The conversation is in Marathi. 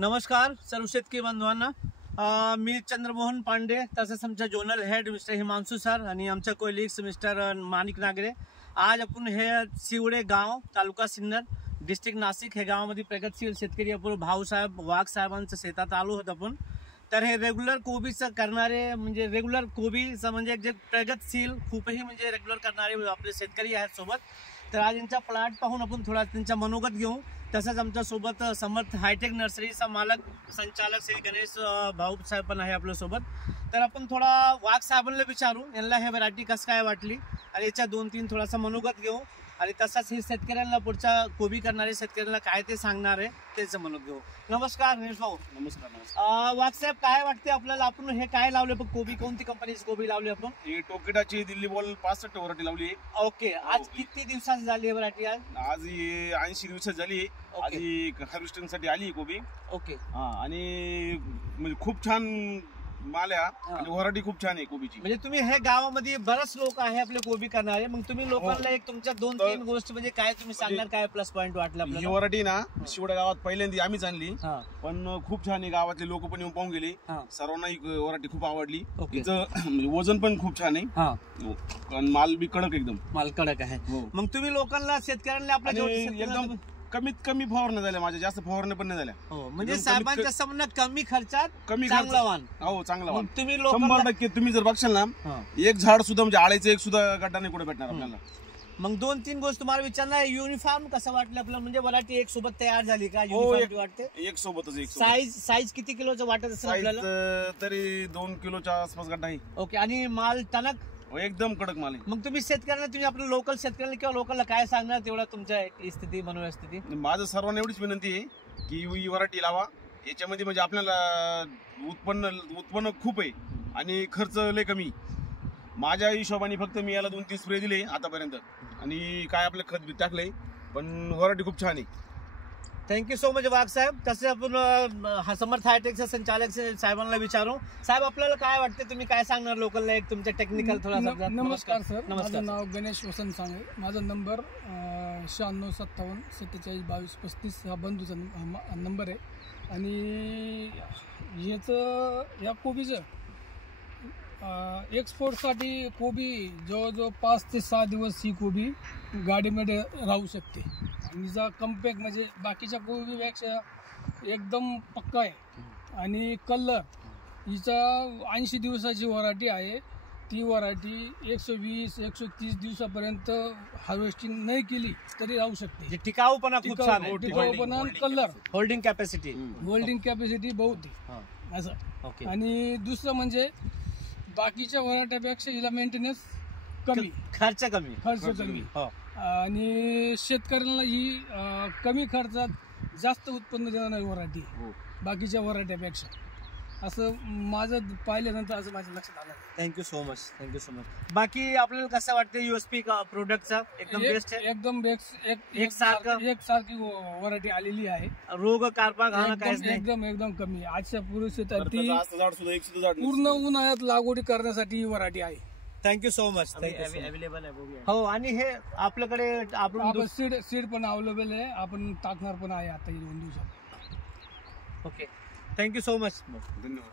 नमस्कार सर्व शेतकरी बांधवांना. मी चंद्रमोहन पांडे, तसेच आमच्या zonal head mister Himanshu sir आणि आमच्या कोलिग्स मिस्टर माणिक नागरे. आज आपण हे शिवडे गाव, तालुका सिन्नर, डिस्ट्रिक्ट नाशिक हे गावामध्ये प्रगतशील शेतकरी आपण भाऊसाहेब वाघ साहेबांच्या शेतात आलो होतो आपण. तर हे रेग्युलर कोबीचं करणारे म्हणजे रेग्युलर कोबीचं म्हणजे जे प्रगतशील खूपही म्हणजे रेग्युलर करणारे आपले शेतकरी आहेत सोबत. तर आज यांचा प्लॉट पाहून आपण थोडा त्यांचा मनोगत घेऊ. तसंच आमच्या सोबत समर्थ हायटेक नर्सरीचा मालक संचालक श्री गणेश भाऊसाहेब पण आहे आपल्या सोबत. तर आपण थोडा वाघ साहेबांना विचारू यांना हे व्हरायटी कसं काय वाटली आणि याच्या 2-3 थोडासा मनोगत घेऊ आणि तसाच हे शेतकऱ्यांना पुढच्या कोबी करणारे शेतकऱ्यांना काय ते सांगणार आहे त्याचं मनोगत घेऊ. नमस्कार गणेश भाऊ. नमस्कार. वाघ साहेब, काय वाटते आपल्याला? आपण हे काय लावले पण कोबी, कोणती कंपनीची कोबी लावली आपण? ही टोकेटाची दिल्ली बॉल 65 व्हरायटी लावली. ओके. आज किती दिवसांची झाली ही व्हरायटी? आज ही 80 दिवसाची झाली. आज ही हार्वेस्टिंग साठी आली ही कोबी. ओके. आणि म्हणजे खूप छान माल आहे आणि व्हरायटी खूप छान आहे कोबीची. म्हणजे तुम्ही हे गावामध्ये बरेच लोक आहे आपले कोबी करणारे, मग तुम्ही लोकांना एक तुमच्या 2-3 गोष्टी म्हणजे काय तुम्ही सांगणार, काय प्लस पॉईंट वाटलं ही आपल्याला? व्हरायटी ना शिवडा गावात पहिल्यांदा आम्हीच आणली, हा. पण खूप छान आहे. गावातले लोक पण येऊन पाहून गेले. हा. सर्वांना ही व्हरायटी खूप आवडली. ओके. तिचं म्हणजे वजन पण खूप छान आहे. हा. आणि माल बी कडक एकदम. माल कडक आहे. हो. मग तुम्ही लोकांना शेतकऱ्यांना आपल्या आणि जेवढे शेतकऱ्यांना एकदम कमीत कमी फवारण्या झाल्या माझ्या, जास्त फवारण्या पण नाही झाल्या. हो, म्हणजे एकदम साहेबांचं असं म्हणणं कमी खर्चात कमी चांगला वाण. हो, चांगला वाण. मग तुम्ही 100% तुम्ही जर बघशाल ना, हा. एक झाड सुद्धा म्हणजे आळायचं एक सुद्धा गड्डा नाही कुठे भेटणार आपल्याला. मग 2-3 गोष्ट तुम्हाला विचारणार. युनिफॉर्म कसं वाटलं आपल्याला? म्हणजे व्हरायटी एक सोबत तयार झाली का? हो, युनिफॉर्म वाटते एक सोबतच एक साईज किती किलोचं वाटत असेल आपल्याला? साईज तरी 2 किलोच्या आसपास गड्डा आहे. ओके. आणि माल टणक एकदम कडक माल आहे. मग तुम्ही शेतकऱ्यांना, तुम्ही आपल्या लोकल शेतकऱ्यांना किंवा लोकलला काय सांगणार तेवढा तुमच्या स्थिती, मनोस्थिती? माझं सर्वांना एवढीच विनंती आहे की ही व्हरायटी लावा. याच्यामध्ये म्हणजे आपल्याला उत्पन्न खूप आहे आणि खर्च लय कमी. माझ्या हिशोबाने फक्त मी याला 2-3 स्प्रे दिले आतापर्यंत आणि काय आपलं खत बी टाकलंय, पण व्हरायटी खूप छान आहे. थँक्यू सो मच वाघ साहेब. तसे आपण समर्थ हायटेकचे संचालक साहेबांना विचारू. साहेब, आपल्याला काय वाटते, तुम्ही काय सांगणार लोकलला एक तुमच्या टेक्निकल थोडा? नमस्कार सर, नमस्कार. माझं नाव गणेश वसंत सांगे. माझा नंबर 96 57 47 22 35 हा बंधूचा नंबर आहे. आणि या कोबीचं एक्सपोर्टसाठी कोबी जवळजवळ 5 ते 6 दिवस ही कोबी गाडीमध्ये राहू शकते. आणि हिचा कम्पॅक्ट म्हणजे बाकीच्या कोबीपेक्षा एकदम पक्का आहे. आणि कलर हिचा 80 दिवसाची व्हरायटी आहे. ती व्हरायटी 120-130 दिवसापर्यंत हार्वेस्टिंग नाही केली तरी राहू शकते. टिकाऊपणा खूप छान आहे. टिकाऊपणा, कलर, होल्डिंग कॅपॅसिटी बहुत आहे असं. ओके. आणि दुसरं म्हणजे बाकीच्या व्हरायटीपेक्षा हिला मेंटेनन्स कमी, खर्च कमी. हो. आणि शेतकऱ्यांना ही कमी खर्चात जास्त उत्पन्न देणारी व्हरायटी बाकीच्या व्हरायटीपेक्षा, असं माझं पाहिल्यानंतर असं माझ्या लक्षात आलं. Thank you so much. बाकी आपल्याला कसं वाटतं USP प्रोडक्टचा? एकदम बेस्ट आहे. एकदम बेस्ट. एकसारखी व्हरायटी आलेली आहे. रोग कारपा घालणं काहीच नाही. एकदम कमी. आजच्या पुरुषात ती झाड पूर्ण उन्हाळ्यात लागवडी करण्यासाठी ही व्हरायटी आहे. Thank you so much. अवेलेबल आहे. हो. आणि हे आपल्याकडे आपण सीड पण अवेलेबल आहे. आपण टाकणार पण आहे आता 2 दिवसात. ओके. Thank you so much. धन्यवाद.